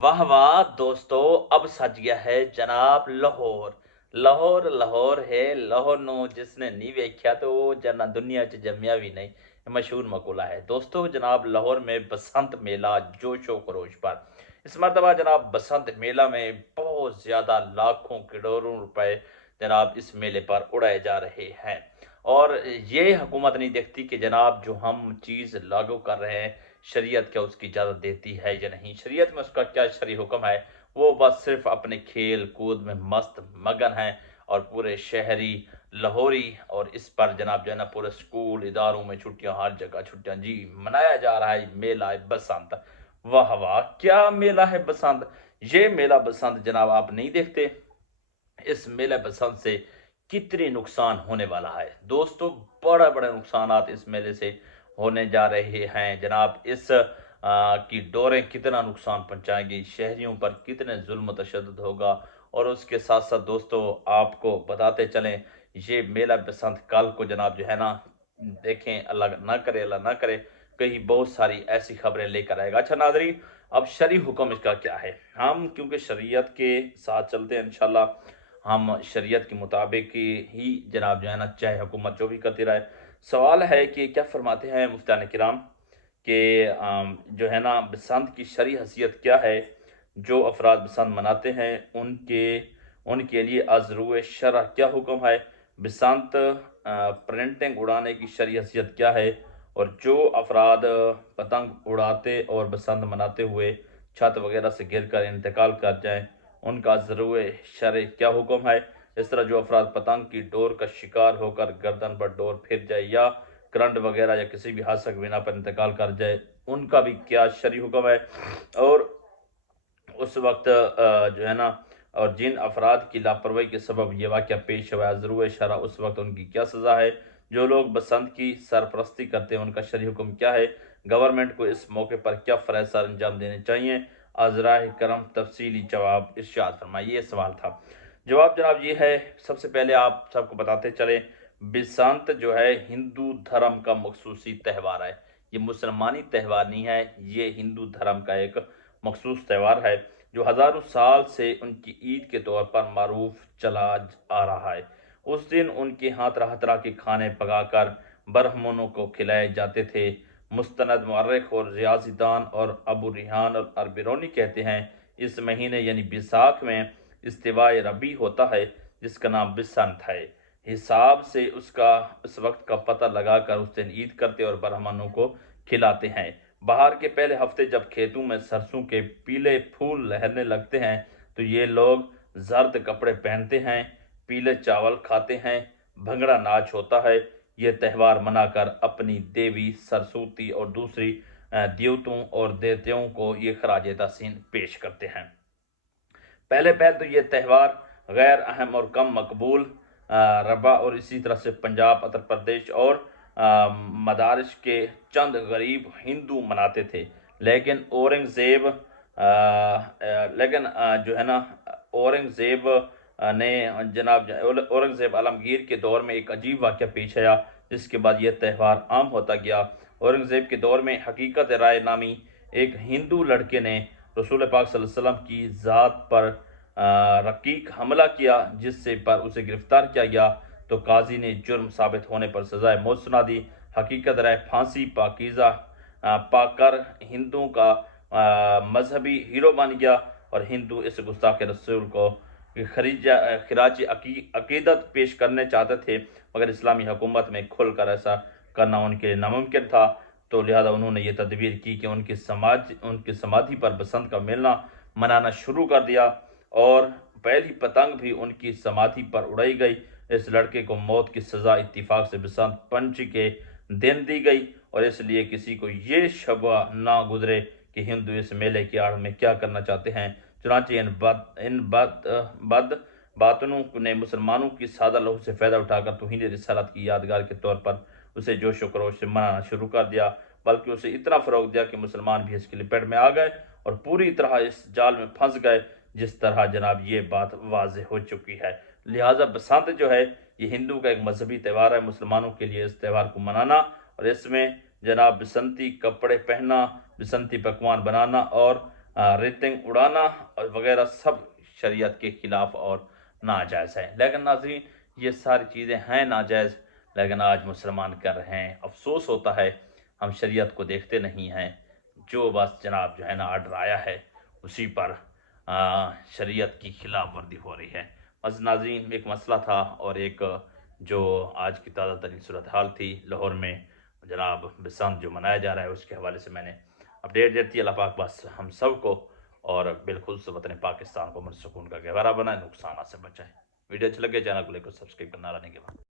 वाह वाह दोस्तों, अब सज गया है जनाब लाहौर। लाहौर लाहौर है। लाहौर नो जिसने नहीं वेख्या तो वो जना दुनिया च जम्या भी नहीं। मशहूर मकूला है दोस्तों। जनाब लाहौर में बसंत मेला जोशो खरोश पर इस मरतबा जनाब बसंत मेला में बहुत ज़्यादा लाखों करोड़ों रुपए जनाब इस मेले पर उड़ाए जा रहे हैं। और ये हुकूमत नहीं देखती कि जनाब जो हम चीज़ लागू कर रहे हैं शरीयत क्या उसकी इजाज़त देती है या नहीं, शरीयत में उसका क्या शरई हुक्म है। वो बस सिर्फ अपने खेल कूद में मस्त मगन हैं। और पूरे शहरी लाहौरी और इस पर जनाब जो है ना पूरे स्कूल इदारों में छुट्टियां, हर जगह छुट्टियां जी मनाया जा रहा है मेला है बसंत। वाह वाह क्या मेला है बसंत। ये मेला बसंत जनाब आप नहीं देखते। इस मेले बसंत से कितने नुकसान होने वाला है दोस्तों। बड़ा बड़े नुकसानात इस मेले से होने जा रहे हैं जनाब। इस की डोरें कितना नुकसान पहुंचाएंगी, शहरियों पर कितने जुल्म तशद्दुद होगा। और उसके साथ साथ दोस्तों आपको बताते चलें, ये मेला बसंत कल को जनाब जो है ना देखें, अल्लाह ना करे अल्लाह ना करे कहीं बहुत सारी ऐसी खबरें लेकर आएगा। अच्छा नाजरीन, अब शरई हुक्म इसका क्या है। हम क्योंकि शरीयत के साथ चलते हैं इंशाल्लाह, हम शरीयत के मुताबिक ही जनाब जो है ना चाहे हुकूमत जो भी करती रहे। सवाल है कि क्या फरमाते हैं मुफ्तान किराम कि जो है ना बसंत की शरई हैसियत क्या है। जो अफराद बसंत मनाते हैं उनके उनके लिए अज़रूए शरह क्या हुक्म है। बसंत प्रिंटिंग उड़ाने की शरई हैसियत क्या है। और जो अफराद पतंग उड़ाते और बसंत मनाते हुए छत वगैरह से गिर कर इंतकाल कर जाएं उनका ज़रूए शरह क्या हुक्म है। इस तरह जो अफराद पतंग की डोर का शिकार होकर गर्दन पर डोर फिर जाए या करंट वगैरह या किसी भी हादसा की बिना पर इंतकाल कर जाए उनका भी क्या शरई हुक्म है। और उस वक्त जो है ना और जिन अफराद की लापरवाही के सबब ये वाक़या पेश हुआ ज़रूर शरह उस वक्त उनकी क्या सज़ा है। जो लोग बसंत की सरपरस्ती करते हैं उनका शरई हुक्म क्या है। गवर्नमेंट को इस मौके पर क्या फ़रज़ सर अंजाम देने चाहिए। आज़राए करम तफसीली जवाब इरशाद फरमाइए। ये सवाल था। जवाब जनाब ये है, सबसे पहले आप सबको बताते चले बसंत जो है हिंदू धर्म का मखसूसी त्यौहार है। ये मुसलमानी त्यौहार नहीं है, ये हिंदू धर्म का एक मखसूस त्यौहार है जो हज़ारों साल से उनकी ईद के तौर पर मरूफ चला आ रहा है। उस दिन उनके यहाँ तरह तरह के खाने पकाकर बरहमनों को खिलाए जाते थे। मुस्तनद मौर्रख और रियाजीदान और अबू रिहान और अरबिरोनी कहते हैं इस महीने यानी बैसाख में इस्तिवाए रबी होता है जिसका नाम बिसंत है। हिसाब से उसका उस वक्त का पता लगाकर उस दिन ईद करते और बरहमनों को खिलाते हैं। बहार के पहले हफ्ते जब खेतों में सरसों के पीले फूल लहरने लगते हैं तो ये लोग जर्द कपड़े पहनते हैं, पीले चावल खाते हैं, भंगड़ा नाच होता है। ये त्यौहार मनाकर अपनी देवी सरस्वती और दूसरी देवतों और देवताओं को ये खराज तहसीन पेश करते हैं। पहले पहल तो ये त्यौहार गैर अहम और कम मकबूल रबा और इसी तरह से पंजाब, उत्तर प्रदेश और मदारिश के चंद गरीब हिंदू मनाते थे। लेकिन जो है ना औरंगजेब ने जनाब औरंगजेब आलमगीर के दौर में एक अजीब वाक़या पेश आया जिसके बाद यह त्यौहार आम होता गया। औरंगजेब के दौर में हकीकत राय नामी एक हिंदू लड़के ने रसूल पाक सल्लल्लाहु अलैहि वसल्लम की ज़ात पर रकीक हमला किया जिससे पर उसे गिरफ्तार किया गया तो काजी ने जुर्म साबित होने पर सजाए मौत सुना दी। हकीकत राय फांसी पाकीज़ा पाकर हिंदुओं का मजहबी हीरो बन गया और हिंदू इस गुस्ताख रसूल को खराज अकीदत पेश करने चाहते थे मगर इस्लामी हुकूमत में खुल कर ऐसा करना उनके लिए नामुमकिन था। तो लिहाजा उन्होंने ये तदबीर की कि उनकी समाधि पर बसंत का मेला मनाना शुरू कर दिया और पहली पतंग भी उनकी समाधि पर उड़ाई गई। इस लड़के को मौत की सज़ा इत्तिफाक से बसंत पंचमी के दिन दी गई और इसलिए किसी को ये शबा ना गुजरे कि हिंदू इस मेले की आड़ में क्या करना चाहते हैं। चुनांचे इन बद बातनों ने मुसलमानों की सादा लहू से फ़ायदा उठाकर तौहीन रिसालत की यादगार के तौर पर उसे जोश व खरोश से मनाना शुरू कर दिया, बल्कि उसे इतना फ़रोग़ दिया कि मुसलमान भी इसकी लपेट में आ गए और पूरी तरह इस जाल में फंस गए जिस तरह जनाब ये बात वाज़ेह हो चुकी है। लिहाजा बसंत जो है ये हिंदू का एक मजहबी त्यौहार है। मुसलमानों के लिए इस त्यौहार को मनाना और इसमें जनाब बसंती कपड़े पहनना, बसंती पकवान बनाना और ریتنگ اڑانا اور وغیرہ سب شریعت کے خلاف اور ناجائز ہے۔ لیکن ناظرین یہ ساری چیزیں ہیں ناجائز، لیکن آج مسلمان کر رہے ہیں۔ افسوس ہوتا ہے ہم شریعت کو دیکھتے نہیں ہیں، جو بس جناب جو ہے نا آرڈر آیا ہے اسی پر شریعت کی خلاف ورزی ہو رہی ہے۔ بس ناظرین ایک مسئلہ تھا، اور ایک جو آج کی تازہ ترین صورتحال تھی لاہور میں جناب بسنت جو منایا جا رہا ہے، اس کے حوالے سے میں نے اپڈیٹ دیتی۔ اللہ پاک بس ہم سب کو اور بالخصوص وطن پاکستان کو امن سکون کا گہوارہ بنائے، نقصانات سے بچائے۔ ویڈیو اچھا لگے چینل کو لے کر سبسکرائب کرنا رہنے کے بعد